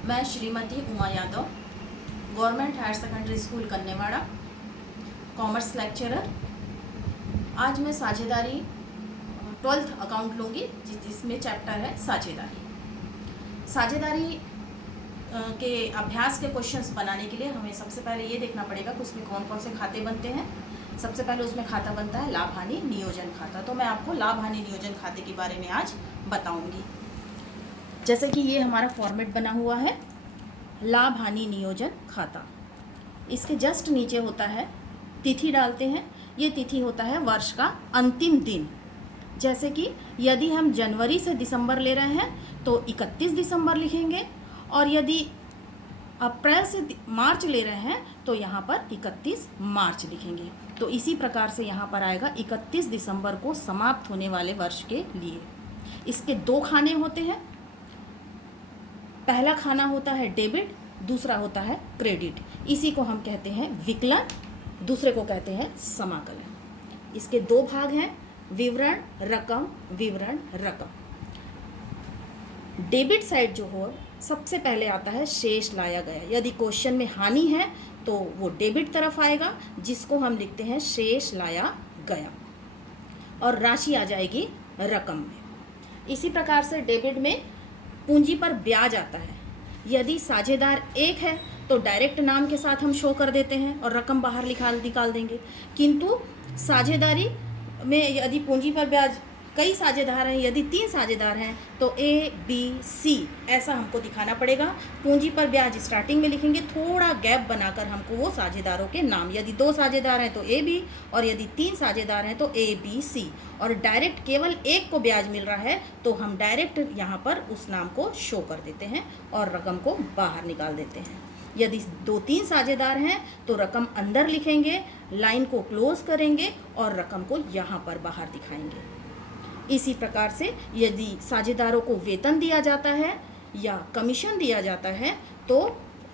मैं Shrimati Uma Yadav, government higher secondary school Kannewada, commerce lecturer. आज मैं साझेदारी 12th अकाउंट लूँगी जिसमें चैप्टर है साझेदारी। साझेदारी के अभ्यास के क्वेश्चंस बनाने के लिए हमें सबसे पहले ये देखना पड़ेगा कि उसमें कौन कौन से खाते बनते हैं। सबसे पहले उसमें खाता बनता है लाभ हानि नियोजन खाता। तो मैं आपको लाभ हानि नियोजन खाते के बारे में आज बताऊंगी। जैसे कि ये हमारा फॉर्मेट बना हुआ है लाभ हानि नियोजन खाता। इसके जस्ट नीचे होता है तिथि डालते हैं। ये तिथि होता है वर्ष का अंतिम दिन। जैसे कि यदि हम जनवरी से दिसंबर ले रहे हैं तो 31 दिसंबर लिखेंगे, और यदि अप्रैल से मार्च ले रहे हैं तो यहाँ पर 31 मार्च लिखेंगे। तो इसी प्रकार से यहाँ पर आएगा 31 दिसंबर को समाप्त होने वाले वर्ष के लिए। इसके दो खाने होते हैं। पहला खाना होता है डेबिट, दूसरा होता है क्रेडिट। इसी को हम कहते हैं विकलन, दूसरे को कहते हैं समाकलन। इसके दो भाग हैं, विवरण रकम, विवरण रकम। डेबिट साइड जो हो सबसे पहले आता है शेष लाया गया। यदि क्वेश्चन में हानि है तो वो डेबिट तरफ आएगा, जिसको हम लिखते हैं शेष लाया गया, और राशि आ जाएगी रकम में। इसी प्रकार से डेबिट में पूंजी पर ब्याज आता है। यदि साझेदार एक है तो डायरेक्ट नाम के साथ हम शो कर देते हैं और रकम बाहर निकाल देंगे। किंतु साझेदारी में यदि पूंजी पर ब्याज कई साझेदार हैं, यदि 3 साझेदार हैं तो ABC ऐसा हमको दिखाना पड़ेगा। पूंजी पर ब्याज स्टार्टिंग में लिखेंगे, थोड़ा गैप बनाकर हमको वो साझेदारों के नाम, यदि 2 साझेदार हैं तो AB, और यदि 3 साझेदार हैं तो ABC, और डायरेक्ट केवल एक को ब्याज मिल रहा है तो हम डायरेक्ट यहाँ पर उस नाम को शो कर देते हैं और रकम को बाहर निकाल देते हैं। यदि 2-3 साझेदार हैं तो रकम अंदर लिखेंगे, लाइन को क्लोज करेंगे और रकम को यहाँ पर बाहर दिखाएंगे। इसी प्रकार से यदि साझेदारों को वेतन दिया जाता है या कमीशन दिया जाता है तो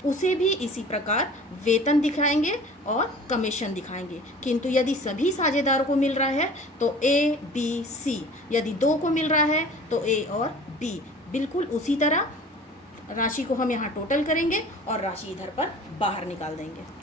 उसे भी इसी प्रकार वेतन दिखाएंगे और कमीशन दिखाएंगे। किंतु यदि सभी साझेदारों को मिल रहा है तो ABC, यदि 2 को मिल रहा है तो A और B। बिल्कुल उसी तरह राशि को हम यहाँ टोटल करेंगे और राशि इधर पर बाहर निकाल देंगे।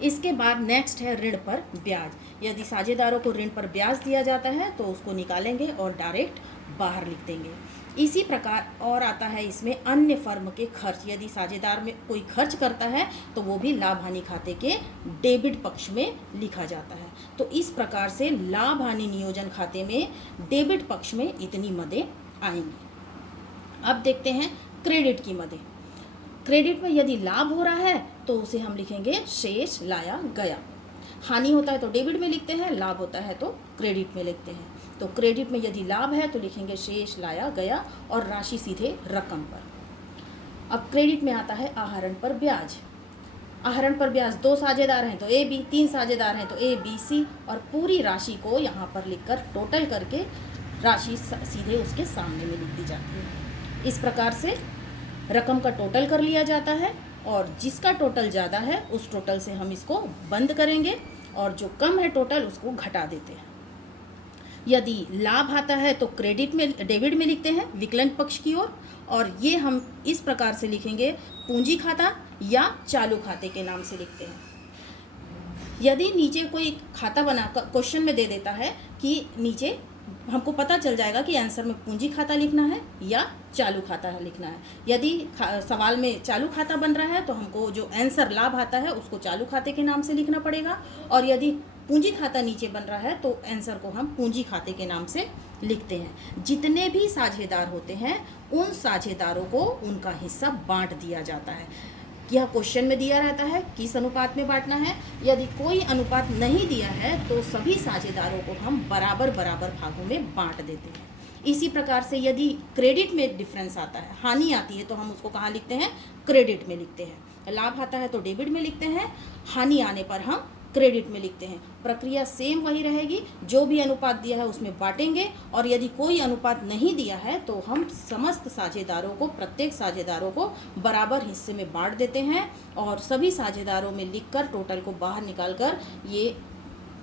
इसके बाद नेक्स्ट है ऋण पर ब्याज। यदि साझेदारों को ऋण पर ब्याज दिया जाता है तो उसको निकालेंगे और डायरेक्ट बाहर लिख देंगे। इसी प्रकार और आता है इसमें अन्य फर्म के खर्च। यदि साझेदार में कोई खर्च करता है तो वो भी लाभ हानि खाते के डेबिट पक्ष में लिखा जाता है। तो इस प्रकार से लाभ हानि नियोजन खाते में डेबिट पक्ष में इतनी मदें आएंगी। अब देखते हैं क्रेडिट की मदें। क्रेडिट में यदि लाभ हो रहा है तो उसे हम लिखेंगे शेष लाया गया। हानि होता है तो डेबिट में लिखते हैं, लाभ होता है तो क्रेडिट में लिखते हैं। तो क्रेडिट में यदि लाभ है तो लिखेंगे शेष लाया गया और राशि सीधे रकम पर। अब क्रेडिट में आता है आहरण पर ब्याज। आहरण पर ब्याज 2 साझेदार हैं तो AB, 3 साझेदार हैं तो ABC, और पूरी राशि को यहाँ पर लिखकर टोटल करके राशि सीधे उसके सामने में लिख दी जाती है। इस प्रकार से रकम का टोटल कर लिया जाता है, और जिसका टोटल ज़्यादा है उस टोटल से हम इसको बंद करेंगे और जो कम है टोटल उसको घटा देते हैं। यदि लाभ आता है तो क्रेडिट में डेबिट में लिखते हैं विकलन पक्ष की ओर, और ये हम इस प्रकार से लिखेंगे पूंजी खाता या चालू खाते के नाम से लिखते हैं। यदि नीचे कोई खाता बना क्वेश्चन में दे देता है कि नीचे हमको पता चल जाएगा कि आंसर में पूंजी खाता लिखना है या चालू खाता लिखना है। यदि सवाल में चालू खाता बन रहा है तो हमको जो आंसर लाभ आता है उसको चालू खाते के नाम से लिखना पड़ेगा, और यदि पूंजी खाता नीचे बन रहा है तो आंसर को हम पूंजी खाते के नाम से लिखते हैं। जितने भी साझेदार होते हैं उन साझेदारों को उनका हिस्सा बांट दिया जाता है। यह क्वेश्चन में दिया रहता है किस अनुपात में बांटना है। यदि कोई अनुपात नहीं दिया है तो सभी साझेदारों को हम बराबर बराबर भागों में बांट देते हैं। इसी प्रकार से यदि क्रेडिट में डिफरेंस आता है, हानि आती है, तो हम उसको कहाँ लिखते हैं, क्रेडिट में लिखते हैं। लाभ आता है तो डेबिट में लिखते हैं, हानि आने पर हम क्रेडिट में लिखते हैं। प्रक्रिया सेम वही रहेगी, जो भी अनुपात दिया है उसमें बांटेंगे, और यदि कोई अनुपात नहीं दिया है तो हम समस्त साझेदारों को, प्रत्येक साझेदारों को बराबर हिस्से में बांट देते हैं और सभी साझेदारों में लिखकर टोटल को बाहर निकालकर ये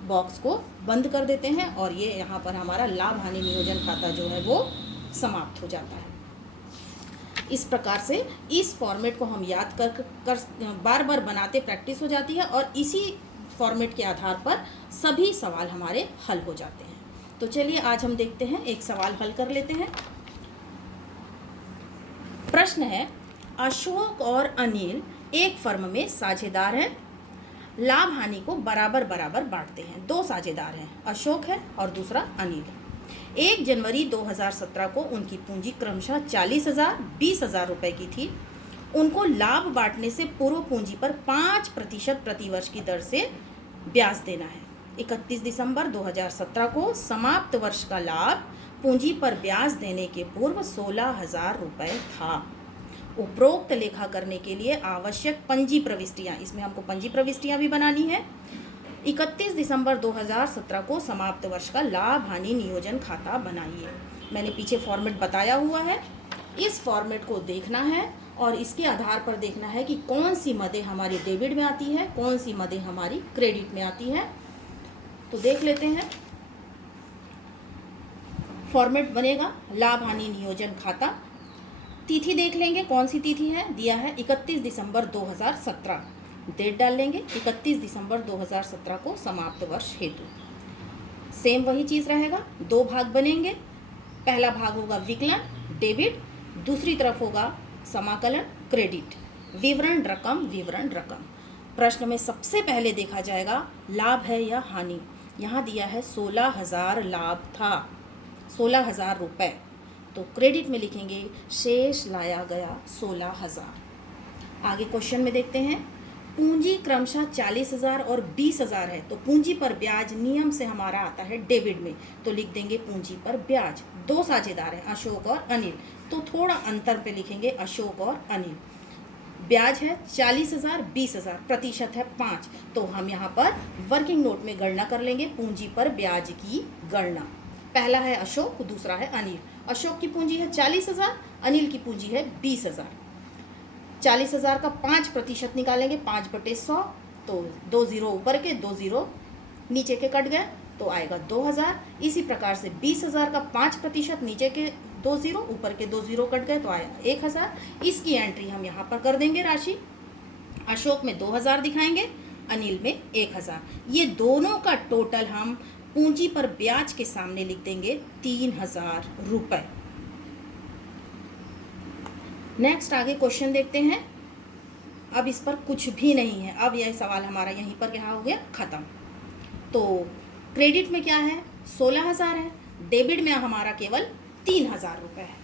बॉक्स को बंद कर देते हैं, और ये यहाँ पर हमारा लाभ हानि नियोजन खाता जो है वो समाप्त हो जाता है। इस प्रकार से इस फॉर्मेट को हम याद कर बार बार बनाते प्रैक्टिस हो जाती है और इसी फॉर्मेट के आधार पर सभी सवाल हमारे हल हो जाते हैं। तो चलिए आज हम देखते हैं, एक सवाल हल कर लेते हैं। प्रश्न है, अशोक और अनिल एक फर्म में साझेदार हैं, लाभ हानि को बराबर बराबर बांटते हैं। दो साझेदार हैं, अशोक है और दूसरा अनिल है। 1 जनवरी 2017 को उनकी पूंजी क्रमशः 40,000, 20,000 रुपये की थी। उनको लाभ बांटने से पूर्व पूंजी पर 5% प्रतिवर्ष की दर से ब्याज देना है। 31 दिसंबर 2017 को समाप्त वर्ष का लाभ पूंजी पर ब्याज देने के पूर्व 16,000 रुपये था। उपरोक्त लेखा करने के लिए आवश्यक पंजी प्रविष्टियाँ, इसमें हमको पंजी प्रविष्टियाँ भी बनानी है। 31 दिसंबर 2017 को समाप्त वर्ष का लाभ हानि नियोजन खाता बनाइए। मैंने पीछे फॉर्मेट बताया हुआ है, इस फॉर्मेट को देखना है और इसके आधार पर देखना है कि कौन सी मदें हमारी डेबिट में आती है, कौन सी मदें हमारी क्रेडिट में आती है। तो देख लेते हैं, फॉर्मेट बनेगा लाभ हानि नियोजन खाता। तिथि देख लेंगे, कौन सी तिथि है, दिया है 31 दिसंबर 2017। डेट डाल लेंगे 31 दिसंबर 2017 को समाप्त वर्ष हेतु। सेम वही चीज़ रहेगा, 2 भाग बनेंगे। पहला भाग होगा विकलन डेबिट, दूसरी तरफ होगा समाकलन क्रेडिट। विवरण रकम। प्रश्न में सबसे पहले देखा जाएगा लाभ है या हानि। यहाँ दिया है 16,000 लाभ था, 16,000 रुपये। तो क्रेडिट में लिखेंगे शेष लाया गया 16,000। आगे क्वेश्चन में देखते हैं, पूंजी क्रमशः 40,000 और 20,000 है। तो पूंजी पर ब्याज नियम से हमारा आता है डेबिट में, तो लिख देंगे पूंजी पर ब्याज। 2 साझेदार हैं, अशोक और अनिल, तो थोड़ा अंतर पे लिखेंगे अशोक और अनिल। ब्याज है 40,000, 20,000, प्रतिशत है 5। तो हम यहाँ पर वर्किंग नोट में गणना कर लेंगे पूंजी पर ब्याज की गणना। पहला है अशोक, दूसरा है अनिल। अशोक की पूंजी है 40,000, अनिल की पूंजी है 20,000। 40,000 का 5% निकालेंगे, 5/100। तो 2 0 ऊपर के, 2 0 नीचे के कट गए, तो आएगा 2,000। इसी प्रकार से 20,000 का 5%, नीचे के 2 0 ऊपर के 2 0 कट गए, तो आया 1,000। इसकी एंट्री हम यहाँ पर कर देंगे राशि। अशोक में 2,000 दिखाएंगे, अनिल में 1,000। ये दोनों का टोटल हम पूंजी पर ब्याज के सामने लिख देंगे 3,000 रुपये। नेक्स्ट आगे क्वेश्चन देखते हैं। अब इस पर कुछ भी नहीं है, अब यह सवाल हमारा यहीं पर क्या हो गया, खत्म। तो क्रेडिट में क्या है, 16,000 है, डेबिट में हमारा केवल 3,000 रुपये है।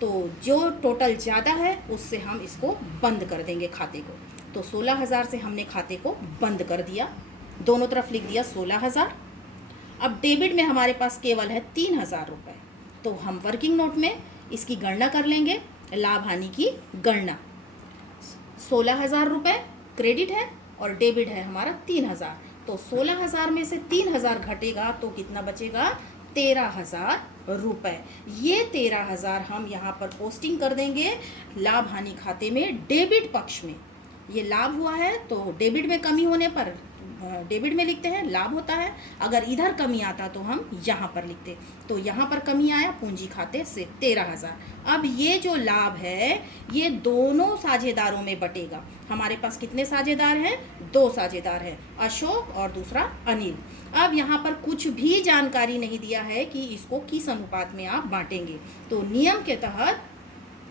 तो जो टोटल ज़्यादा है उससे हम इसको बंद कर देंगे खाते को। तो 16,000 से हमने खाते को बंद कर दिया, दोनों तरफ लिख दिया 16,000। अब डेबिट में हमारे पास केवल है 3,000 रुपये, तो हम वर्किंग नोट में इसकी गणना कर लेंगे, लाभ हानि की गणना। 16,000 रुपये क्रेडिट है और डेबिट है हमारा 3,000। तो 16,000 में से 3,000 घटेगा तो कितना बचेगा, 13,000 रुपये। ये 13,000 हम यहाँ पर पोस्टिंग कर देंगे लाभ हानि खाते में डेबिट पक्ष में। ये लाभ हुआ है तो डेबिट में कमी होने पर डेबिट में लिखते हैं, लाभ होता है। अगर इधर कमी आता तो हम यहाँ पर लिखते, तो यहाँ पर कमी आया पूंजी खाते से 13,000। अब ये जो लाभ है ये दोनों साझेदारों में बटेगा। हमारे पास कितने साझेदार हैं, 2 साझेदार हैं, अशोक और दूसरा अनिल। अब यहाँ पर कुछ भी जानकारी नहीं दिया है कि इसको किस अनुपात में आप बांटेंगे। तो नियम के तहत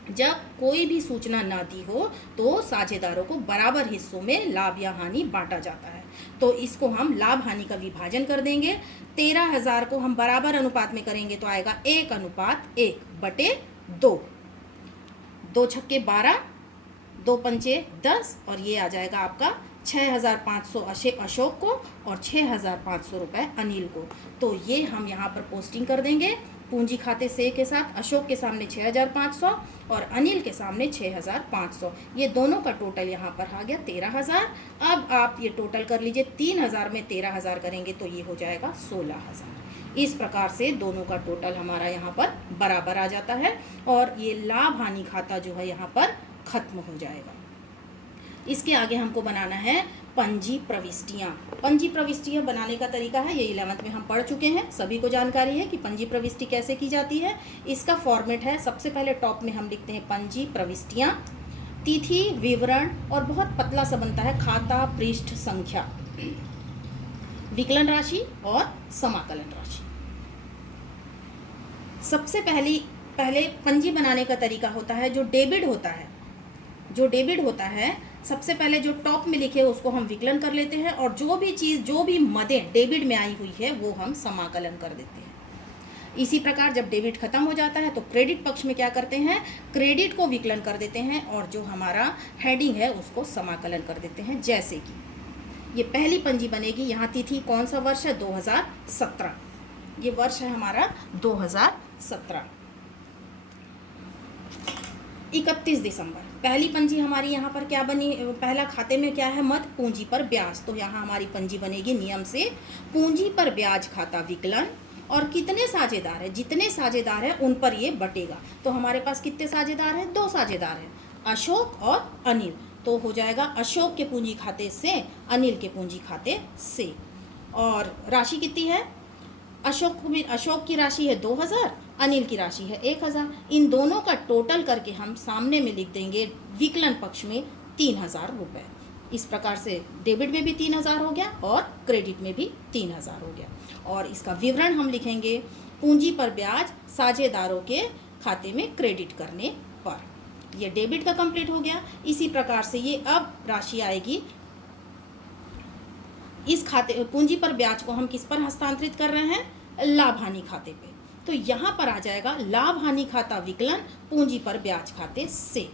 जब कोई भी सूचना ना दी हो तो साझेदारों को बराबर हिस्सों में लाभ या हानि बांटा जाता है। तो इसको हम लाभ हानि का विभाजन कर देंगे। 13,000 को हम बराबर अनुपात में करेंगे तो आएगा 1:1/2। 2 छक्के 12, 2 पंचे 10 और ये आ जाएगा आपका 6,500 अशोक को और 6,500 रुपये अनिल को। तो ये हम यहाँ पर पोस्टिंग कर देंगे पूंजी खाते से के साथ। अशोक के सामने 6,500 और अनिल के सामने 6,500। ये दोनों का टोटल यहाँ पर आ गया 13,000। अब आप ये टोटल कर लीजिए, 3,000 में 13,000 करेंगे तो ये हो जाएगा 16,000। इस प्रकार से दोनों का टोटल हमारा यहाँ पर बराबर आ जाता है और ये लाभ हानि खाता जो है यहाँ पर खत्म हो जाएगा। इसके आगे हमको बनाना है पंजी प्रविष्टियाँ। पंजी प्रविष्टियाँ बनाने का तरीका है, ये 11th में हम पढ़ चुके हैं, सभी को जानकारी है कि पंजी प्रविष्टि कैसे की जाती है। इसका फॉर्मेट है, सबसे पहले टॉप में हम लिखते हैं पंजी प्रविष्टियाँ, तिथि, विवरण और बहुत पतला सा बनता है खाता पृष्ठ संख्या, विकलन राशि और समाकलन राशि। सबसे पहले पंजी बनाने का तरीका होता है जो डेबिट होता है, सबसे पहले जो टॉप में लिखे उसको हम विकलन कर लेते हैं और जो भी चीज़, जो भी मदें डेबिट में आई हुई है वो हम समाकलन कर देते हैं। इसी प्रकार जब डेबिट खत्म हो जाता है तो क्रेडिट पक्ष में क्या करते हैं, क्रेडिट को विकलन कर देते हैं और जो हमारा हेडिंग है उसको समाकलन कर देते हैं। जैसे कि ये पहली पंजी बनेगी, यहाँ तिथि कौन सा वर्ष है, 2017, ये वर्ष है हमारा 2017। 31 दिसंबर पहली पंजी हमारी यहाँ पर क्या बनी, पहला खाते में क्या है, मद, पूंजी पर ब्याज, तो यहाँ हमारी पंजी बनेगी नियम से पूंजी पर ब्याज खाता विकलन, और कितने साझेदार है, जितने साझेदार हैं उन पर ये बटेगा। तो हमारे पास कितने साझेदार हैं, 2 साझेदार हैं, अशोक और अनिल, तो हो जाएगा अशोक के पूंजी खाते से अनिल के पूंजी खाते से। और राशि कितनी है, अशोक की राशि है 2000, अनिल की राशि है 1000। इन दोनों का टोटल करके हम सामने में लिख देंगे विकलन पक्ष में 3000 रुपये। इस प्रकार से डेबिट में भी 3000 हो गया और क्रेडिट में भी 3000 हो गया। और इसका विवरण हम लिखेंगे पूंजी पर ब्याज साझेदारों के खाते में क्रेडिट करने पर। ये डेबिट का कंप्लीट हो गया। इसी प्रकार से ये अब राशि आएगी, इस खाते पूंजी पर ब्याज को हम किस पर हस्तांतरित कर रहे हैं, लाभ हानि खाते पे। तो यहाँ पर आ जाएगा लाभ हानि खाता विकलन पूंजी पर ब्याज खाते से,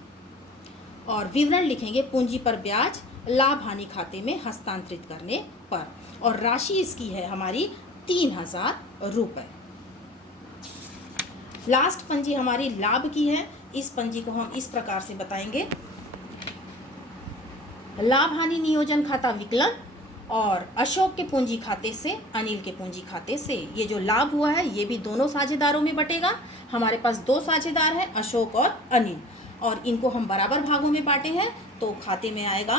और विवरण लिखेंगे पूंजी पर ब्याज लाभ हानि खाते में हस्तांतरित करने पर, और राशि इसकी है हमारी 3000 रुपये। लास्ट पंजी हमारी लाभ की है। इस पंजी को हम इस प्रकार से बताएंगे, लाभ हानि नियोजन खाता विकलन और अशोक के पूंजी खाते से अनिल के पूंजी खाते से। ये जो लाभ हुआ है ये भी दोनों साझेदारों में बटेगा। हमारे पास 2 साझेदार हैं, अशोक और अनिल, और इनको हम बराबर भागों में बांटे हैं। तो खाते में आएगा,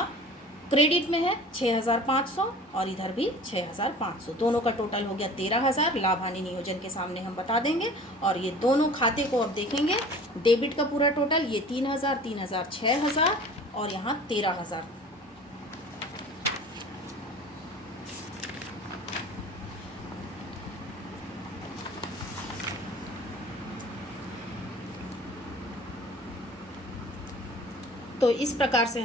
क्रेडिट में है 6500 और इधर भी 6500, दोनों का टोटल हो गया 13000। लाभ हानि नियोजन के सामने हम बता देंगे। और ये दोनों खाते को अब देखेंगे, डेबिट का पूरा टोटल ये 3000, 3000, 6000 और यहाँ 13000। तो इस प्रकार से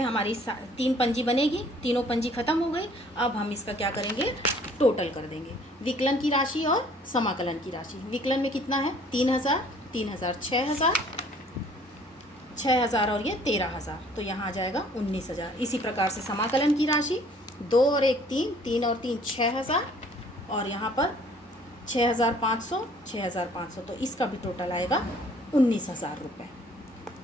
हमारी 3 पंजी बनेगी, तीनों पंजी खत्म हो गई। अब हम इसका क्या करेंगे, टोटल कर देंगे, विकलन की राशि और समाकलन की राशि। विकलन में कितना है, 3000, 3000, 6000 और ये 13000, तो यहाँ आ जाएगा 19000। इसी प्रकार से समाकलन की राशि 2 और 1 3, 3 और 3 6000, और यहाँ पर 6500, 6500, तो इसका भी टोटल आएगा 19000 रुपये।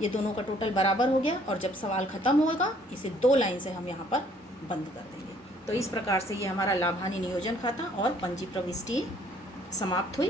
ये दोनों का टोटल बराबर हो गया, और जब सवाल ख़त्म होगा इसे 2 लाइन से हम यहाँ पर बंद कर देंगे। तो इस प्रकार से ये हमारा लाभ हानि नियोजन खाता और पंजी प्रविष्टि समाप्त हुई।